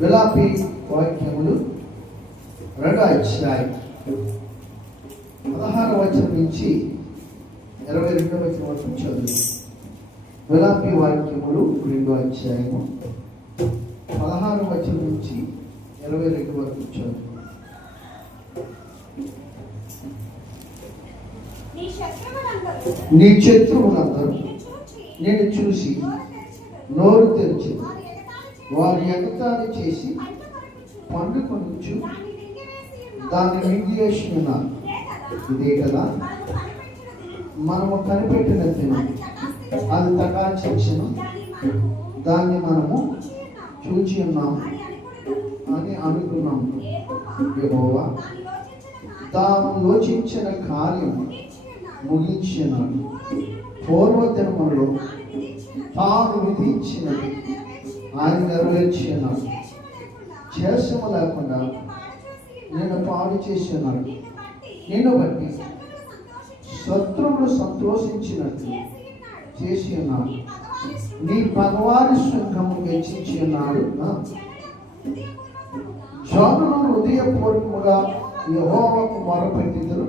విలాపి వాక్యములు 2వ అధ్యాయం 16వ వచనం నుంచి 22వ వచనం వరకు చదువు. విలాపి వాక్యములు 2వ అధ్యాయము 16వ వచనం నుంచి 22 వరకు చదువు. నీ శత్రువులందరూ నేను చూసి నోరు తెరిచి వారి ఎగతాళి చేసి పండుకొనుచు దాన్ని మింగేసి ఉన్నారు. ఇదే కదా మనము కనిపెట్టిన దినం, అది తకాచక్షను దాన్ని మనము చూచి ఉన్నాము అని అనుకున్నాము. యెహోవా తాను యోచించిన కార్యం ముగించినాడు. పూర్వదినములో తాను విధించినది ఆయన నెరవేర్చినాడు. చేసము లేకుండా నేను పాడు చేసినాడు. నిన్ను బట్టి శత్రువులు సంతోషించినట్లు చేసి ఉన్నాడు. నీ భగవాని శృంఖము హెచ్చించి ఉన్నాడు. జనులు హృదయపూర్వకముగా యెహోవాకు మొరపెట్టిదరు.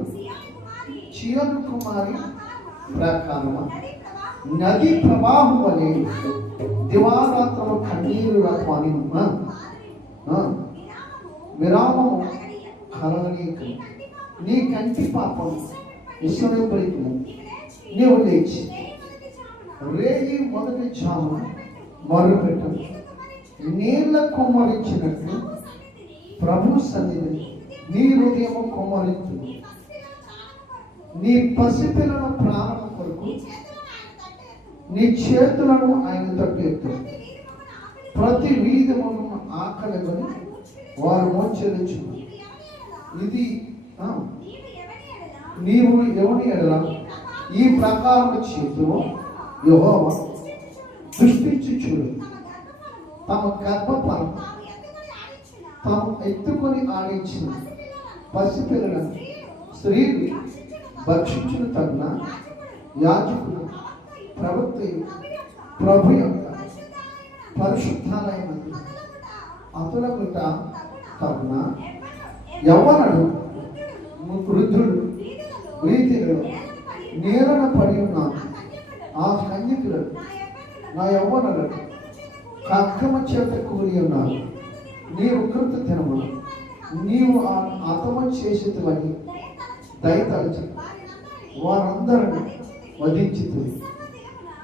చీయోను కుమారి ప్రకారము నది ప్రవాహం వలె దివారాత్రము కన్నీరు రకమని విరామము కలగనీకు. నీ కంటి పాపం విశ్వవిపరీతము. నీవు లేచి రేయి మొదటి జాము మొదలుపెట్టు. నీళ్ళ కుమ్మరించినట్లు ప్రభు సన్నిధిని నీ హృదయము కుమ్మరించు. నీ పసిపిల్లల ప్రాణం కొరకు నీ చేతులను ఆయన తట్టు ఎత్తు. ప్రతి వీధి ఆకలిని వారు మోచెలుచు. ఇది నీవు ఎవని ఎడల ఈ ప్రకారం చేతులు యెహోవా దృష్టించి చూడు. తమ గర్భఫలం తాము ఎత్తుకొని ఆడించిన పసిపిల్లలను స్త్రీలు భక్షించిన తగిన యాజకులు ప్రవక్త ప్రభు యొక్క పరిశుద్ధాలయం అతులకుట తగిన యవ్వనుడు వృద్ధుడు వీధిలో నేలన పడి ఉన్నాను. ఆ కన్యకులను నా యవ్వనులను అక్రమ చేత కూలి ఉన్నారు. నీ ఉగ్రత దినమున నీవు అతమ చేసేదని దయతలచి వారందరిని వధించుతుంది.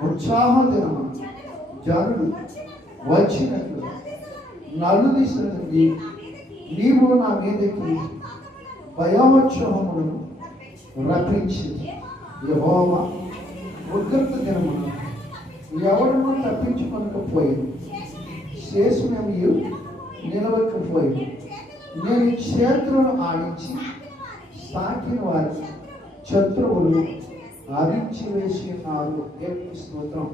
ఉత్సాహ దినమున జనులు వచ్చినట్లు నలుదిశలకి నీవు నా మీదకి భయోత్సవములను రప్పించింది. యెహోవా ఉగ్రత దినమున ఎవడను తప్పించుకొనకపోయింది, శేషమేమియు నిలవకపోయింది. నేను చేతులను ఆడించి సాకిన వారి శత్రువులు ఆడించి వేసి ఉన్నారు. దేవునికి స్తోత్రం.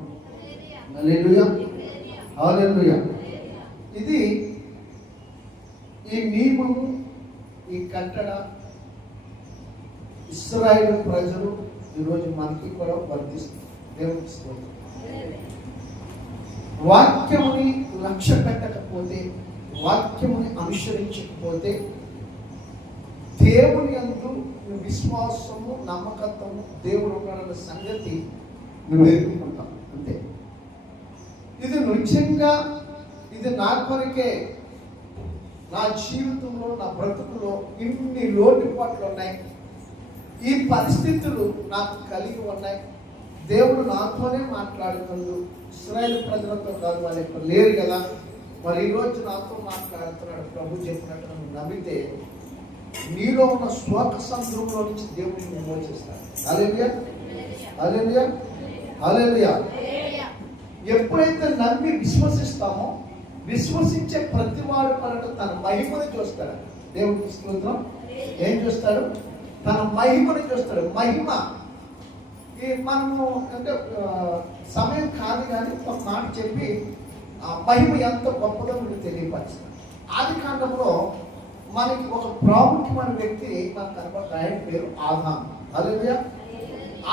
హల్లెలూయా, హల్లెలూయా. ఇది ఈ నియమము, ఈ కట్టడ ఇశ్రాయేలు ప్రజలు ఈరోజు మనకి కూడా వర్తిస్తుంది. దేవునికి స్తోత్రం. వాక్యముని లక్ష్య పెట్టకపోతే, వాక్యముని అనుసరించకపోతే దేవుని యందు విశ్వాసము, నమ్మకత్వము, దేవుడు ఉన్నాడన్న సంగతి నువ్వు ఎదుర్కొంటావు. అంతే. ఇది నిజంగా ఇది నా కొరకే, నా జీవితంలో, నా బ్రతుకులో ఇన్ని లోటుపాట్లు ఉన్నాయి, ఈ పరిస్థితులు నాకు కలిగి ఉన్నాయి, దేవుడు నాతోనే మాట్లాడుతున్నాడు, ఇశ్రాయేలు ప్రజలతో కాదు, వాళ్ళ యొక్క లేరు కదా, మరి ఈరోజు నాతో మాట్లాడుతున్నాడు ప్రభు చెప్పినట్టు నువ్వు నమ్మితే నీలో ఉన్న శోక సంద్రంలో నుంచి దేవుడిని విమోచిస్తాడు. హల్లెలూయా, హల్లెలూయా, హల్లెలూయా. ఎప్పుడైతే నమ్మి విశ్వసిస్తామో, విశ్వసించే ప్రతి వాడు మనకు తన మహిమను చూస్తాడు. దేవుడికి స్తోత్రం. ఏం చూస్తాడు? తన మహిమను చూస్తాడు. మహిమ ఈ మనము అంటే సమయం కాదు కానీ ఒక మాట చెప్పి ఆ మహిమ ఎంత గొప్పదో మీకు తెలియపరుస్తాడు. ఆది కాండంలో మనకి ఒక ప్రాముఖ్యమైన వ్యక్తి మనకు కనబడ్డ ఆయన పేరు ఆదాము. హల్లెలూయా.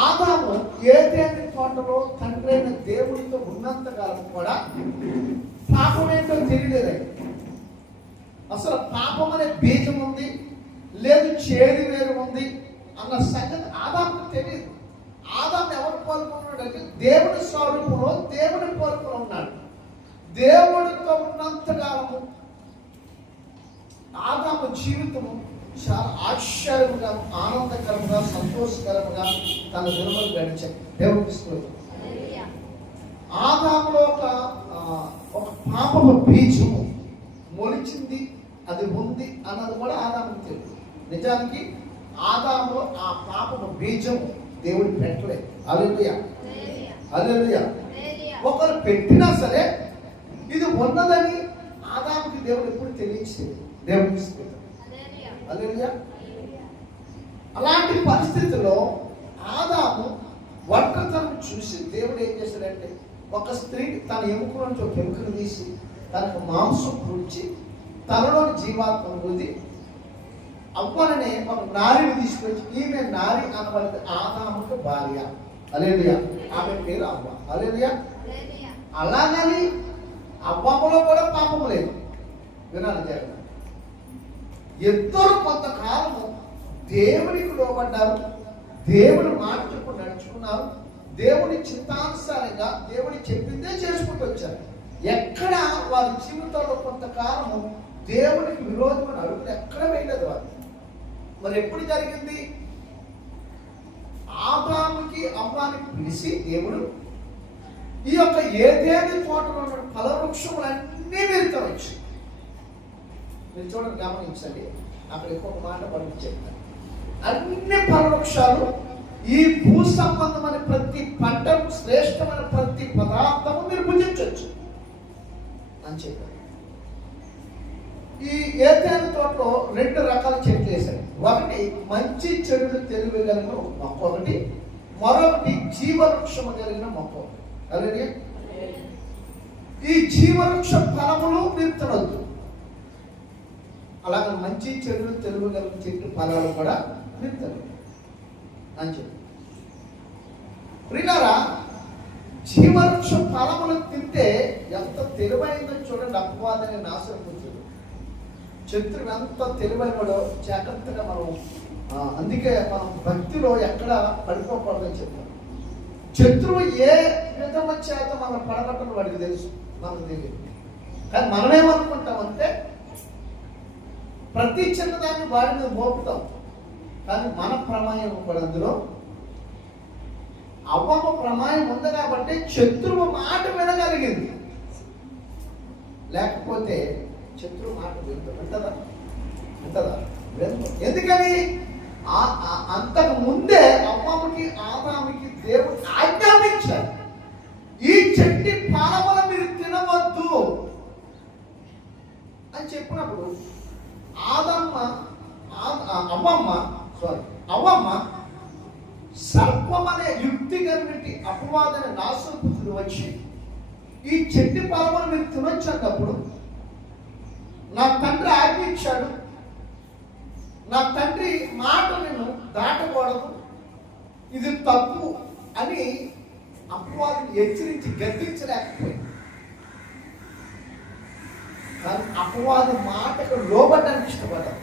ఆదాము ఏదైనా తోటలో తండ్రి అయిన దేవుడితో ఉన్నంత కాలం కూడా ఏంటో తెలియలేదు. అసలు పాపం అనే బీజం ఉంది, లేదు చేదు వేరు ఉంది అన్న సంగతి ఆదాముకు తెలియదు. ఆదాము ఎవరు పోలుకున్నాడు అంటే దేవుడి స్వరూపంలో దేవుడి పోలుకుని ఉన్నాడు. దేవుడితో ఉన్నంతకాలము ఆదాము జీవితము చాలా ఆశ్చర్యంగా, ఆనందకరంగా, సంతోషకరంగా తన దినములు గడిచాయి. దేవుడికి స్తోత్రం. ఆదాములో ఒక పాపము బీజము మొలిచింది, అది ఉంది అన్నది కూడా ఆదాముకు తెలియదు. నిజానికి ఆదాములో ఆ పాపము బీజము దేవుడు పెట్టలేదు. హల్లెలూయా, హల్లెలూయా. ఒకరు పెట్టినా సరే ఇది ఉన్నదని ఆదాముకి దేవుడు ఎప్పుడు తెలియచేది. దేవుడికి స్తోత్రం. హల్లెలూయా. అలాంటి పరిస్థితుల్లో ఆదాము ఒంటరితనం చూసి దేవుడు ఏం చేశాడంటే ఒక స్త్రీ తన ఎముక నుంచి ఒక ఎముకను తీసి తనకు మాంసం కూర్చి తనలోని జీవాత్మను రుది అవ్వననే ఒక నారిని తీసుకొచ్చి ఈమె నారి అనబడితే ఆదాముకు భార్య. హల్లెలూయా. ఆమె పేరు అవ్వ. హల్లెలూయా. అలాగని అవ్వలో కూడా పాపం లేదు. వినాలి జాగ్రత్త. ఇద్దరు కొంతకాలము దేవునికి లోబడ్డారు, దేవుని మాట చెప్పు నడుచుకున్నారు, దేవుని చిత్తానుసారంగా దేవుని చెప్పిందే చేసుకుంటూ వచ్చారు. ఎక్కడ వారి జీవితంలో కొంతకాలము దేవునికి విరోధమైన అడుగులు ఎక్కడ వేయలేదు వారు. మరి ఎప్పుడు జరిగింది? ఆదాముకి అవ్వాని పిలిచి దేవుడు ఈ యొక్క ఏదేని తోటలో ఉన్న ఫలవృక్షములన్నీ మీరు తినవచ్చు. మీరు చూడండి, గమనించండి. అక్కడ ఇంకొక మాట పడుకు చెప్తాను. అన్ని ఫలవృక్షాలు, ఈ భూ సంబంధమైన ప్రతి పంట, శ్రేష్టమైన ప్రతి పదార్థము మీరు భుజించవచ్చు అని చెప్పారు. ఈ ఏదైనా తోటలో 2 రకాల చెట్లు వేశారు. ఒకటి మంచి చెడులు తెలియగలిగిన మొక్క ఒకటి, మరొకటి జీవవృక్షము కలిగిన మొక్క ఒకటి. అలాగే ఈ జీవవృక్ష ఫలములు మీరు తినొద్దు. అలాగే మంచి చెడులు తెలియగలిగిన చెట్టు ఫలాలు కూడా మీరు తినొద్దు అని చెప్పి. ప్రియులారా, జీవవృక్ష ఫలములు తింటే ఎంత తెలివైందో చూడండి. అపవాదాన్ని నాశనం పొందుతుంది. శత్రువు ఎంత తెలివైనడో జాగ్రత్తగా మనం, అందుకే మనం భక్తిలో ఎక్కడ పడిపోకూడదని చెప్తాం. శత్రువు ఏ విధమ చేత మనం పడగట్టడం వాడికి తెలుసు, మనకు తెలియదు. కానీ మనమేమనుకుంటామంటే ప్రతి చిన్నదాన్ని వాడి మీద మోపుతాం. కానీ మన ప్రమాయం కూడా అందులో అవ్వమ్మ ప్రమాయం ఉంది కాబట్టి శత్రువు మాట వినగలిగింది. లేకపోతే శత్రువు మాట వింటదా? ఎందుకని అంతకు ముందే అవ్వమ్మకి ఆదాముకి దేవుడు ఆజ్ఞాపించారు, ఈ చెట్టు ఫలములు మీరు తినవద్దు అని చెప్పినప్పుడు అవ్వమ్మ సర్పం అనే యుక్తి కలిగినటువంటి అపవాదనే నాశనపుత్రుడు వచ్చి ఈ చెట్టు ఫలములు మీరు తినొచ్చు అన్నప్పుడు నా తండ్రి ఆజ్ఞించాడు, నా తండ్రి మాట నేను దాటకూడదు, ఇది తప్పు అని అపవాదిని హెచ్చరించి గద్దించలేకపోయింది. కానీ అపవాది మాటకు లోబడ్డానికి ఇష్టపడ్డారు.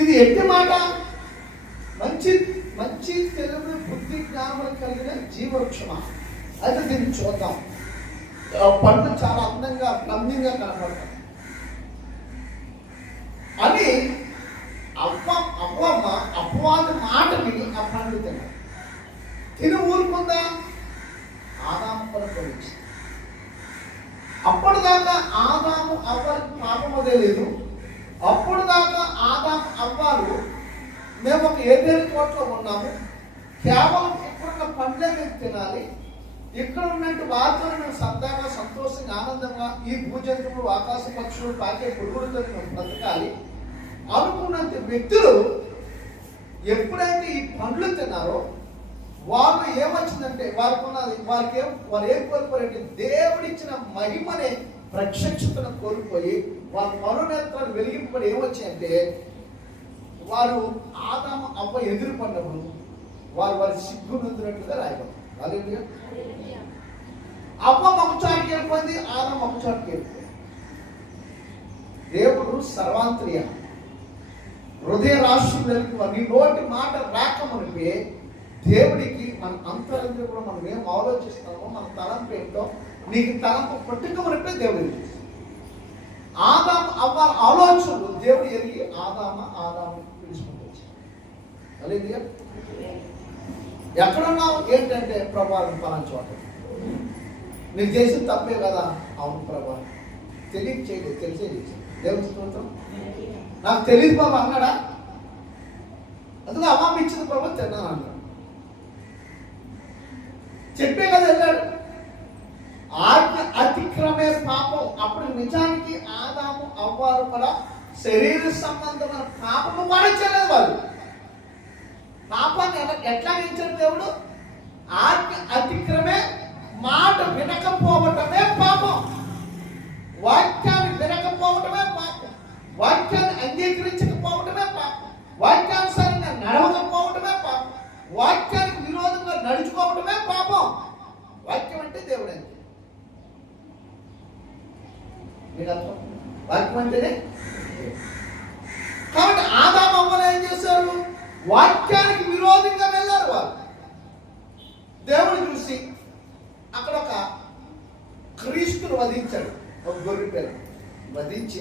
ఇది ఎట్టి మాట? మంచి మంచి తెలుగు బుద్ధి జ్ఞానం కలిగిన జీవవృక్షమా? అయితే దీన్ని చూద్దాం. పండు చాలా అందంగా ప్లంబింగ్గా కనపడతాం అని అవ్వమ్మ అపవాది మాట విని ఆ పండు తిని ఊరుకుందా? ఆదాము కూడా పోయింది. అప్పటిదాకా ఆదాము అవ్వకి పాపము తెలియదు. అప్పటిదాకా ఆదాము అవ్వాలు మేము ఒక ఏదేని తోటలో ఉన్నాము, కేవలం ఇక్కడున్న పండ్లే మేము తినాలి, ఇక్కడ ఉన్నట్టు వారితో మేము సరదాగా సంతోషంగా ఆనందంగా ఈ భూజంతువులు ఆకాశ పక్షులు పాకే పురుగులతో మేము బ్రతకాలి అనుకున్నంత వ్యక్తులు ఎప్పుడైతే ఈ పండ్లు తిన్నారో వాళ్ళు ఏమొచ్చిందంటే వారు ఏం కోల్పోయారంటే దేవుడిచ్చిన మహిమనే ప్రత్యక్షతను కోల్పోయి వారి మరునేత్రాలు వెలిగింపబడి ఏమొచ్చాయంటే వారు ఆదాము అవ్వ ఎదురుపడినప్పుడు వారి సిగ్గు నొందినట్లుగా రాయబడింది. అవ్వ మొక్కచానికి వెళ్ళిపోయింది, ఆదాము దేవుడు సర్వాంతర్య, హృదయ రాశి వెలుగు. నీ నోటి మాట రాకమునిపే దేవుడికి మన అంతరంగంలో కూడా మనం ఏం ఆలోచిస్తామో మన తలంపు ఏంటో నీకు తలంపు పట్టుకమునిపే దేవుడు ఆదాము అవ్వ ఆలోచనలు దేవుడు ఎరిగి ఆదాము పిలుచుకుంటూ వచ్చాడు. అలేదియా ఎక్కడున్నావు ఏంటంటే ప్రభావం పలానా చోట నీకు చేసిన తప్పే కదా. అవును ప్రభా తెలియక చేయలేదు, తెలిసే చేశాను. దేవుని స్తోత్రం. నాకు తెలియదు బాబా అన్నాడా? అందులో అమ్మ ఇచ్చింది ప్రభా తిన్నాను అన్నాడు. చెప్పే కదా వెళ్ళాడు. ఆజ్ఞ అతిక్రమే పాపం. అప్పుడు నిజానికి ఆదాము అవ్వారు కూడా శరీర సంబంధమైన పాపము పాటించలేదు. వాళ్ళు పాపాన్ని ఎట్లా ఇచ్చాడు దేవుడు? ఆజ్ఞ అతిక్రమే, మాట వినకపోవటమే పాపం. వాక్యాన్ని వినకపోవటమే పాపం. వాక్యాన్ని అంగీకరించకపోవటమే పాపం. వాక్యానుసారంగా నడవకపోవటమే పాపం. వాక్యానికి విరోధంగా నడుచుకోవటమే పాపం. వాక్యం అంటే దేవుడు అంతే. మీకు అర్థం? వాక్యం అంటేనే. కాబట్టి ఆదాము అవ్వలు ఏం చేశారు? వాక్యానికి విరోధంగా వెళ్ళారు. వాళ్ళు దేవుడు చూసి అక్కడ ఒక క్రీస్తును వధించాడు. ఒక గొర్రె పిల్ల వధించి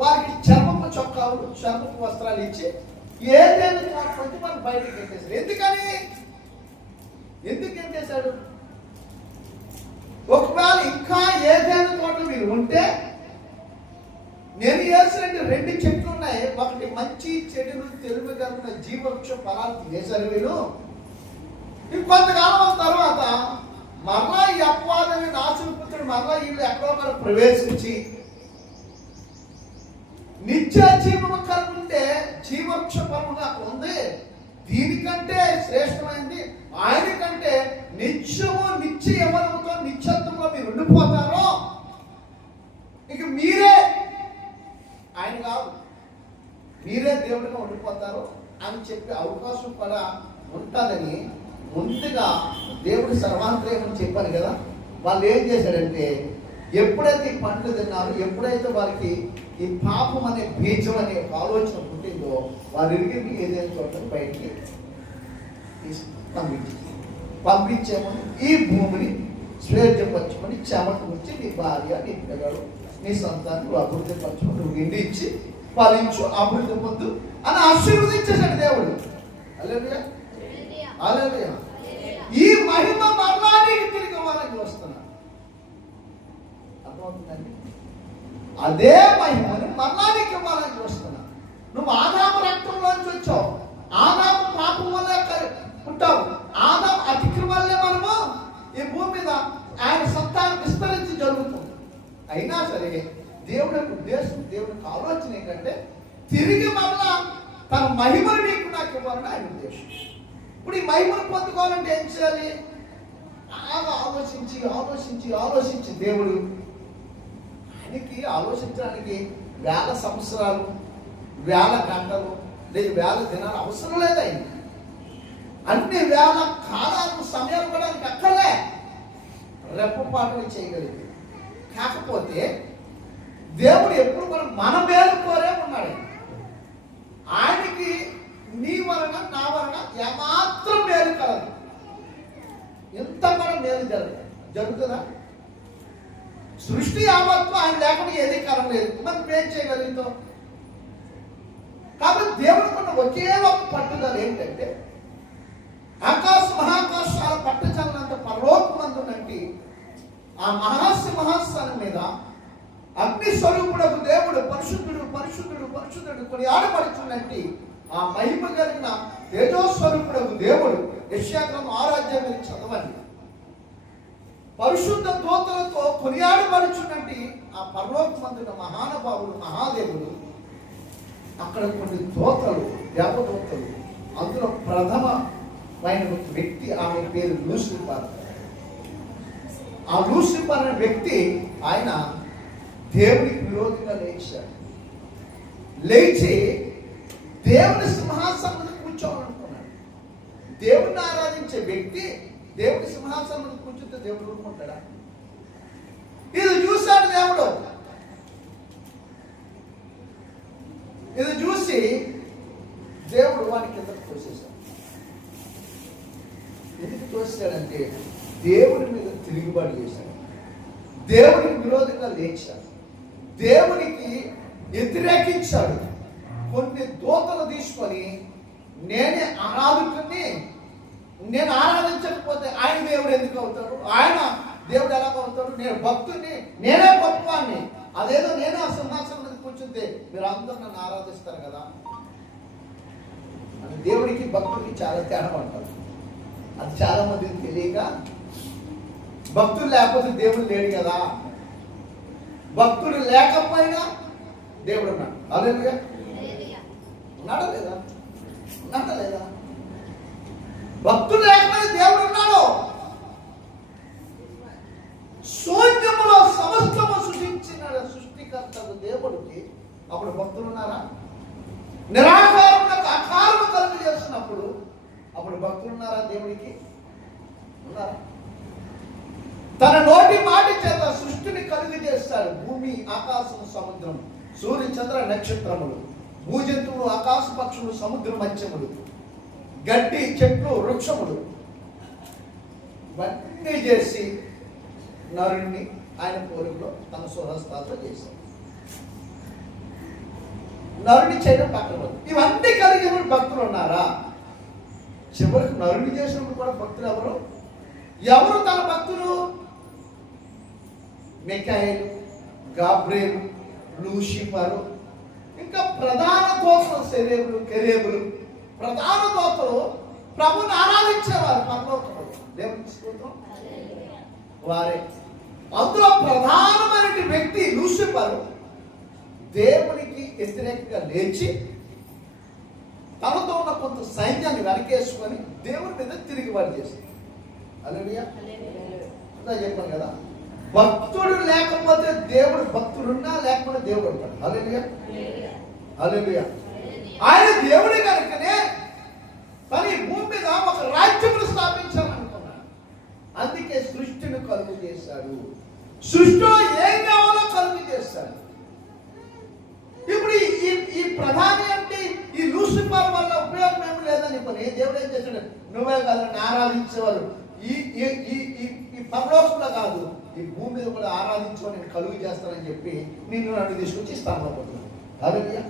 వారికి చర్మపు చొక్కాలు, చర్మపు వస్త్రాలు ఇచ్చి ఏదైనా కొంచెం మనం బయటకు గెంటేశాడు. ఎందుకు గెంటేశాడు? ఒకవేళ ఇంకా ఏదైనా తోట మీరు ఉంటే నేను వేసినట్టు 2 చెట్లు ఉన్నాయి. ఒకటి మంచి చెడులు తెలుగు కలిగిన జీవవృక్ష ఫలాలు తినేశారు వీళ్ళు. ఇంకొంతకాలం తర్వాత మరలా ఈ అపవాదని నాశనపుత్రుడు మరలా వీళ్ళు ఎక్కడో ప్రవేశించి నిత్య జీవము కలుగుంటే జీవవృక్ష ఫలము నాకు ఉంది, దీనికంటే శ్రేష్టమైంది, ఆయనకంటే నిత్య యవ్వనముతో నిత్యత్వంలో మీరు ఉండిపోతారో ఇక మీరే ఆయన కాదు, మీరే దేవుడిగా ఉండిపోతారు అని చెప్పే అవకాశం కూడా ఉంటుందని ముందుగా దేవుడు సర్వాంతర్యం చెప్పాను కదా. వాళ్ళు ఏం చేశారంటే ఎప్పుడైతే ఈ పండ్లు తిన్నారో, ఎప్పుడైతే వారికి ఈ పాపం అనే బీజం అనే ఆలోచన పుట్టిందో వారికి ఏదైనా చోట బయటికి పంపించేమని ఈ భూమిని స్వేచ్ఛపరచుకొని చెమట వచ్చి నీ భార్య, నీ పిల్లలు, నీ సంతానం అభివృద్ధి పరచుకొని నువ్వు ఇండిచ్చి ఫలించు, అభివృద్ధి పొందు అని ఆశీర్వదించేశాడు దేవుడు. హల్లెలూయా, హల్లెలూయా. ఈ మహిమ మరలా నీకు తిరిగి ఇవ్వాలని వస్తున్నా. అర్థమవుతుందండి? అదే మహిమని మరలా నీకు ఇవ్వాలని చూస్తున్నా. నువ్వు ఆదాము రక్తంలోంచి వచ్చావు, ఆదాము పాపం వల్ల ఉంటావు, ఆదాము అతిక్రమం వల్లే మనము ఈ భూమి మీద ఆయన సంతానం విస్తరించి జరుగుతుంది. అయినా సరే దేవుడి యొక్క ఉద్దేశం, దేవుడి యొక్క ఆలోచన ఏంటంటే తిరిగి మరలా తన మహిమను నీకు నాకు ఇవ్వాలని ఆయన ఉద్దేశం. ఇప్పుడు ఈ మహిమను పొందుకోవాలంటే ఏం చేయాలి? బాగా ఆలోచించి దేవుడు ఆయనకి ఆలోచించడానికి 1000 సంవత్సరాలు, 1000 గంటలు లేదు 1000 దినాలు అవసరం లేదు. ఆయన అన్ని 1000 కాలాలు సమయాలు కూడా ఆయనకి అక్కర్లే, రెప్పపాటు చేయగలిగింది. కాకపోతే దేవుడు ఎప్పుడు కూడా మన మేలు కోరే ఉన్నాడు. ఆయనకి నీ వలన నా వలన ఏమాత్రం మేలు కలదు. ఎంత కూడా మేలు జరుగుతుందా? సృష్టి యావత్తు ఆయన లేకుండా ఏది కలగలేదు. మనం ఏం చేయగలుగుతాం? కాబట్టి దేవుడికున్న ఒకే ఒక పట్టుదల ఏంటంటే మహాకాశాల పట్టుచలనంత పరలోకమందునంటి ఆ మహాస్థానం మీద అగ్ని స్వరూపుడకు దేవుడు పరిశుద్ధుడు కొన్ని ఆడపడుచున్నట్టు ఆ మహిమ కలిగిన తేజోస్వరూపుడకు దేవుడు యెషయా గ్రంథం 6 మీరు చదవండి. పరిశుద్ధ దూతలతో కొనియాడబడుచున్నట్టు ఆ పరలోకమందున మహానుభావుడు మహాదేవుడు అక్కడ కొన్ని దూతలు, దేవదూతలు, అందులో ప్రథమమైన వ్యక్తి ఆమె పేరు లూసిఫర్. ఆ లూసిఫర్ అనే వ్యక్తి ఆయన దేవునికి విరోధంగా లేచి దేవుని సింహాసనంలో కూర్చోవాలనుకున్నాడు. దేవుణ్ణి ఆరాధించే వ్యక్తి దేవుని సింహాసనంలో కూర్చుంటే దేవుడు ఊరుకుంటాడా? ఇది చూశాడు దేవుడు. దేవునికి విరోధంగా లేచాడు, దేవునికి వ్యతిరేకించాడు. కొన్ని దూతలు తీసుకొని నేనే ఆరాధకుని, నేను ఆరాధించకపోతే ఆయన దేవుడు ఎందుకు అవుతాడు, ఆయన దేవుడు ఎలా అవుతాడు, నేను భక్తుడిని, నేనే గొప్పవాడిని, అదేదో నేనే ఆ సింహాసనం మీద కూర్చుంటే మీరు అందరూ నన్ను ఆరాధిస్తారు కదా అని. దేవుడికి భక్తుడికి చాలా తేడా అంటారు. అది చాలా మందికి తెలియక భక్తులు లేకపోతే దేవుడు లేడు కదా, భక్తుడు లేకపోయినా దేవుడు ఉన్నాడు. హల్లెలూయా. ఉన్నాడా లేదా? ఉన్నాడా లేదా? భక్తుడు లేకపోతే దేవుడు ఉన్నాడు. శూన్యములో సమస్తము సృష్టించిన సృష్టికర్తకు దేవుడికి అప్పుడు భక్తులు ఉన్నారా? నిరాకారములకు ఆకారము కలుగు చేస్తున్నప్పుడు అప్పుడు భక్తులు ఉన్నారా? దేవుడికి ఉన్నారా? తన నోటి మాట చేత సృష్టిని కలుగు చేస్తాడు. భూమి, ఆకాశము, సముద్రం, సూర్య చంద్ర నక్షత్రములు, భూజంతువులు, ఆకాశ పక్షులు, సముద్ర మత్స్యములు, గడ్డి, చెట్లు, వృక్షములు ఇవన్నీ చేసి నరుణ్ణి ఆయన పోలికలో తన స్వహస్తాలతో చేశాడు. నరుని చేయడం పక్కన ఇవన్నీ కలిగినప్పుడు భక్తులు ఉన్నారా? చివరికి నరుని చేసినప్పుడు కూడా భక్తులు ఎవరు తన భక్తులు? మిఖాయేలు, గాబ్రియేలు, లూసిఫరు, ఇంకా ప్రధాన దూతలు కెరూబులు, ప్రధాన దూతలు ప్రభుని ఆరాధించేవారు పరలోకంలో. దేవునికి స్తోత్రం. వారే అందులో ప్రధానమైన వ్యక్తి లూసిఫరు దేవునికి వ్యతిరేకంగా లేచి తనతో ఉన్న కొంత సైన్యాన్ని వెనకేసుకొని దేవుని మీద తిరిగివాడు చేసింది. హల్లెలూయా. చెప్పాను కదా, భక్తుడు లేకపోతే దేవుడు, భక్తుడున్నా లేకపోతే దేవుడు ఉంటాడు. హల్లెలూయా. హల్లెలూయా. ఆయన దేవుడి కనుకనే తన భూమి మీద ఒక రాజ్యమును స్థాపించాలనుకున్నాడు. అందుకే సృష్టిని కలుగు చేశాడు. సృష్టిలో ఏం కావాలో కలుగు చేశాడు. ఇప్పుడు ఈ ప్రధాని అంటే ఈ లూసిఫర్ వల్ల ఉపయోగం ఏమి లేదని కొన్ని దేవుడు ఏం చేశాడు? నువ్వే కాదు ఆరాధించేవాళ్ళు ఈ పరలోకంలో కాదు, ఈ భూమి మీద కూడా ఆరాధించుకొని నేను కలుగు చేస్తానని చెప్పి నన్ను తీసుకొచ్చి స్థానంలో పోతున్నాను. హల్లెలూయా.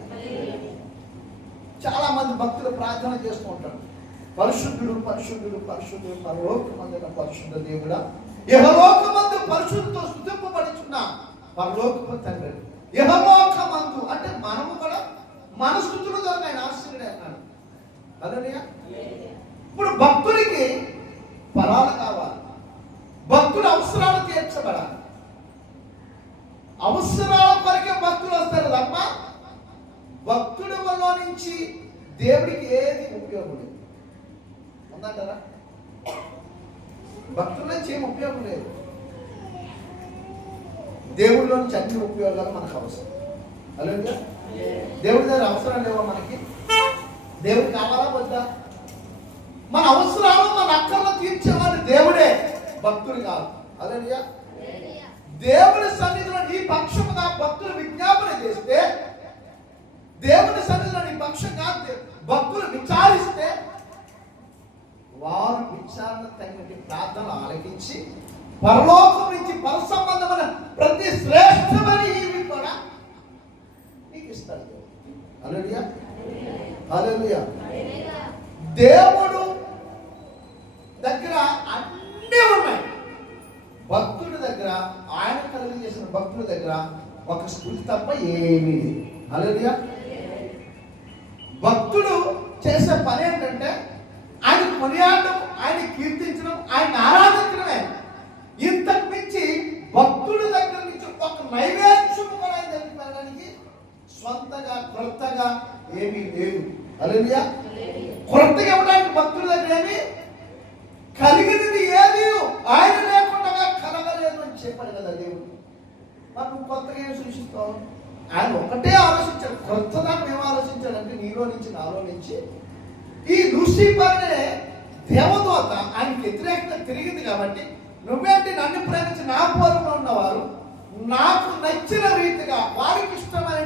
చాలా మంది భక్తులు ప్రార్థన చేస్తూ ఉంటారు, పరిశుద్ధుడు పరిశుద్ధుడు పరిశుద్ధుడు పరలోకమందున పరిశుద్ధ దేవుడా, యెహోవామందు పరిశుద్ధతో స్తుతింపబడుచున్న పరలోకపు తండ్రి. యెహోవామందు అంటే మనము కూడా మన స్తుతుల ద్వారా ఆయన ఆశీర్వాడే అన్నాడు. హల్లెలూయా. ఇప్పుడు భక్తుడికి ఫలాలు కావాలి, భక్తుడు అవసరాలు తీర్చబడాలి. అవసరాల కొరకే భక్తులు వస్తారు తప్ప భక్తుడి వల్ల నుంచి దేవుడికి ఏది ఉపయోగం లేదు. ఉందంటారా? భక్తుల నుంచి ఏం ఉపయోగం లేదు. దేవుడిలో నుంచి అన్ని ఉపయోగాలు మనకు అవసరం. హల్లెలూయా. దేవుడి దగ్గర అవసరం లేవా మనకి? దేవుడు కావాలా వద్దా? మన అవసరాలు మన అక్కర్లు తీర్చేవాడు దేవుడే, భక్తుడు కాదు. హల్లెలూయా. దేవుని సన్నిధిలో నీ పక్షముగా భక్తులు విజ్ఞాపన చేస్తే, దేవుని సన్నిధిలో నీ పక్షంగా భక్తులు విచారిస్తే, వారు విచారణ తగినట్టు ప్రార్థన ఆలకించి పరలోకం నుంచి పరసంబంధమైన ప్రతి శ్రేష్టమైన ఈవి కూడా నీకు ఇస్తాడు. హల్లెలూయా. హల్లెలూయా. దేవుడు దగ్గర అన్నీ ఉన్నాయి. భక్తుడి దగ్గర, ఆయన కలుగు చేసిన భక్తుడి దగ్గర ఒక స్తుతి తప్ప ఏమీ లేదు. హల్లెలూయా. భక్తుడు చేసే పని ఏంటంటే ఆయన కొనియాడడం, ఆయన కీర్తించడం, ఆయన ఆరాధించడమే. ఇంతకు మించి భక్తుడి దగ్గర నుంచి ఒక నైవేద్యం కూడా ఆయన దగ్గరికి వెళ్ళడానికి స్వంతగా కొత్తగా ఏమీ లేదు. హల్లెలూయా. కొత్తగా ఇవ్వడానికి భక్తుడి దగ్గర ఏమి కలిగినది ఏది ఆయన లేకుండా కలగలేదు అని చెప్పాడు కదా దేవుడు. మరి నువ్వు కొత్తగా ఏం సృష్టిస్తావు? ఆయన ఒకటే ఆలోచించాడు. కొత్తదాన్ని ఏం ఆలోచించాడంటే నీలో నుంచి నాలో నుంచి ఈ లూసిఫర్నే దేవదూత ఆయనకి వ్యతిరేకంగా తిరిగింది కాబట్టి, నువ్వేంటి నన్ను ప్రేమించి నా పోలంలో ఉన్నవారు నాకు నచ్చిన రీతిగా వారికి ఇష్టమైన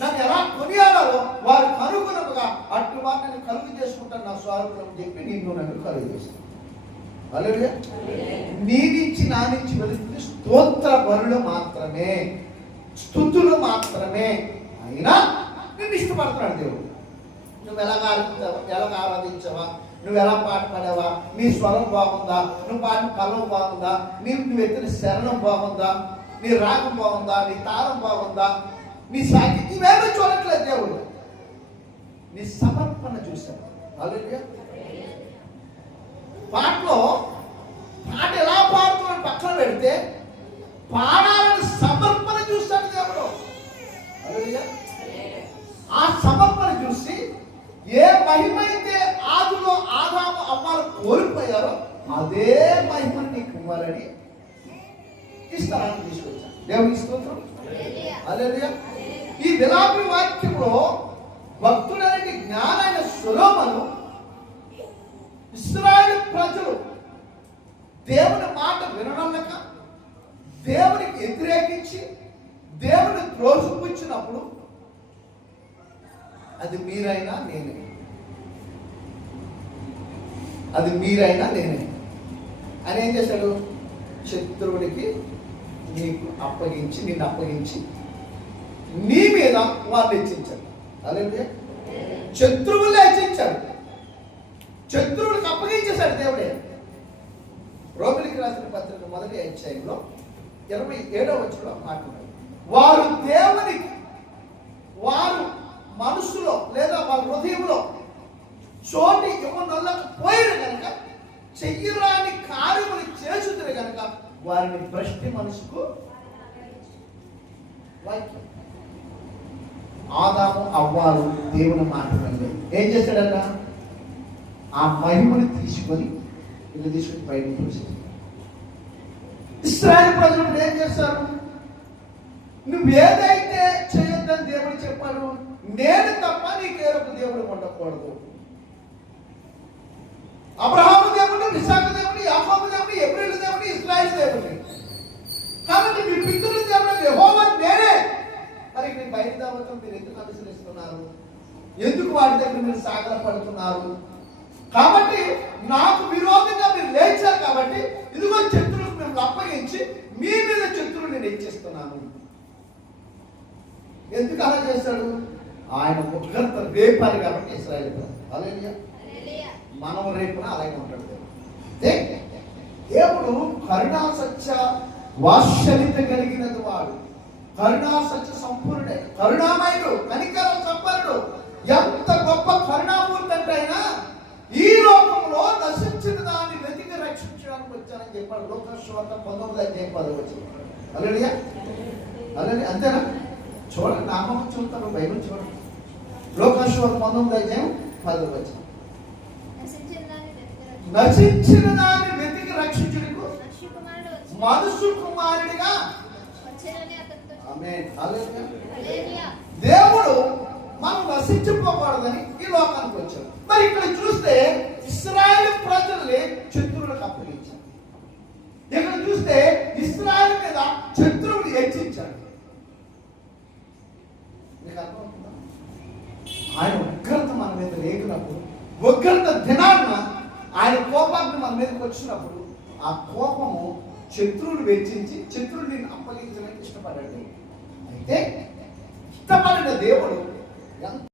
నన్ను ఎలా కొనియాడాలో వారికి అనుగుణముగా అటు వారిని కలుగు చేసుకుంటాను నా స్వరూపం చెప్పి నిన్ను నన్ను కలుగు చేస్తాను. హల్లెలూయా. నీ నుంచి నా నుంచి వెళుతుంది స్తోత్ర బలులు మాత్రమే, స్తుతులు మాత్రమే. అయినా నిన్ను ఇష్టపడుతున్నాడు దేవుడు. నువ్వు ఎలాగ ఆరాధించావా, నువ్వు ఎలా పాట పాడావా, నీ స్వరం బాగుందా, నువ్వు పాడిన కలం బాగుందా, నువ్వు ఎత్తిన శరణం బాగుందా, నీ రాగం బాగుందా, నీ తాళం బాగుందా, నీ సాహిత్యం ఇవేమో చూడట్లేదు దేవుడు. నీ సమర్పణ చూశాడు. హల్లెలూయా. పాటలో పాట ఎలా పాడుతున్నాడు పక్కన పెడితే పాడాలని సమర్పణ చూస్తాడు దేవుడు. హల్లెలూయా. ఆ సమర్పణ చూసి ఏ మహిమైతే ఆదిలో ఆదాము అవ్వాలు కోల్పోయారో అదే మహిమను నీకు ఇవ్వాలని ఈ స్థలాన్ని తీసుకొచ్చాను. దేవునికి స్తోత్రం. హల్లెలూయా. ఈ విలాపి వాక్యంలో భక్తుడైన జ్ఞానైన సొలొమోను ఇశ్రాయేలు ప్రజలు దేవుని మాట విననల్లక దేవునికి వ్యతిరేకించి దేవుని త్రోసిపుచ్చినప్పుడు అది మీరైనా నేనే, అది మీరైనా నేనే అని ఏం చేశాడు? శత్రువుడికి నిన్ను అప్పగించి నీ మీద వాళ్ళు హెచ్చించాడు. అలాగే శత్రువులు హెచ్చించాడు, శత్రువుడికి అప్పగించేశాడు దేవుడే. రోమిలికి రాసిన పత్రిక 1వ అధ్యాయంలో 27వ వచనంలో మాట్లాడారు. వారు మనసులో లేదా వారి హృదయంలో చోటి ఇవ్వనొల్లకపోయిన కనుక, చెయ్యరాని కార్యములు చేసుతున్నారు కనుక వారిని భ్రష్టి మనసుకు వాక్యం. ఆదాము అవ్వాలు దేవుని మాట వినలేదు. ఏం చేశాడట? ఆ మహిమని తీసుకొని బయటకు చూసాడు. ఇశ్రాయేలు ప్రజలు ఏం చేస్తారు? నువ్వేదైతే చేయొద్దని దేవుడు చెప్పాడు, నేను తప్ప నీకేరొక దేవుడు ఉండకూడదు. అబ్రహాము దేవుడు, ఇస్సాకు దేవుడు, యాకోబు దేవుడు, ఎబ్రీలు దేవుడు, ఇశ్రాయేలు దేవుడు. కాబట్టి మీ పితరుల దేవుడు యెహోవా నేనే. మరి మీ బయట దేవతను మీరు ఎందుకు అనుసరిస్తున్నారు? ఎందుకు వాటి దగ్గర మీరు సాగర పడుతున్నారు? కాబట్టి నాకు విరోధంగా మీరు లేచారు కాబట్టి ఇదిగో శత్రువులకు మేము అప్పగించి మీ మీద శత్రువులు నేను హెచ్చిస్తున్నాను. ఎందుకు అలా చేశాడు? ఆయన ఉగ్రత రేపారు కాబట్టి ఇశ్రాయేలు. హల్లెలూయా. మనం రేపున అలాగే ఉంటాడు దేవుడు. కరుణా సత్య వాత్సల్యత కలిగినది వాడు, కరుణా సత్య సంపూర్ణుడే, కరుణామయుడు, కనికర సంపన్నుడు. ఎంత గొప్ప కరుణామూర్తి అంటే అయినా ఈ లోకంలో నశించిన దాన్ని వెతికి రక్షించడానికి వచ్చానని చెప్పాడు. లోకస్వార్త 19వ అధ్యాయం 10వ వచనం. హల్లెలూయా. హల్లెలూయా. అంతేనా? చూడండి, నామం చూస్తాను, బైబిల్ చూడండి. లోకస్వార్త 19వ అధ్యాయం 10వ వచనం. నశించిన దాన్ని వెతికి రక్షించుటకు మనుషు కుమారుడిగా. ఆమేన్. హల్లెలూయా. దేవుడు మనం నశించిపోకూడదని ఈ లోకానికి వచ్చాడు. మరి ఇక్కడ చూస్తే ఇశ్రాయేలు ప్రజల్ని శత్రువులకు అప్పగించాడు. ఇక్కడ చూస్తే ఇశ్రాయేలు మీద శత్రువులు హెచ్చించాడు. మీకు అర్థమవుతుందా? ఆయన ఉగ్రత మన మీద లేకున్నప్పుడు, ఉగ్రత దినాన్న ఆయన కోపాన్ని మన మీదకి వచ్చినప్పుడు ఆ కోపము శత్రువులు వెచ్చించి శత్రువులు నేను అప్పగించడానికి ఇష్టపడ్డాడు. అయితే ఇష్టపడిన దేవుడు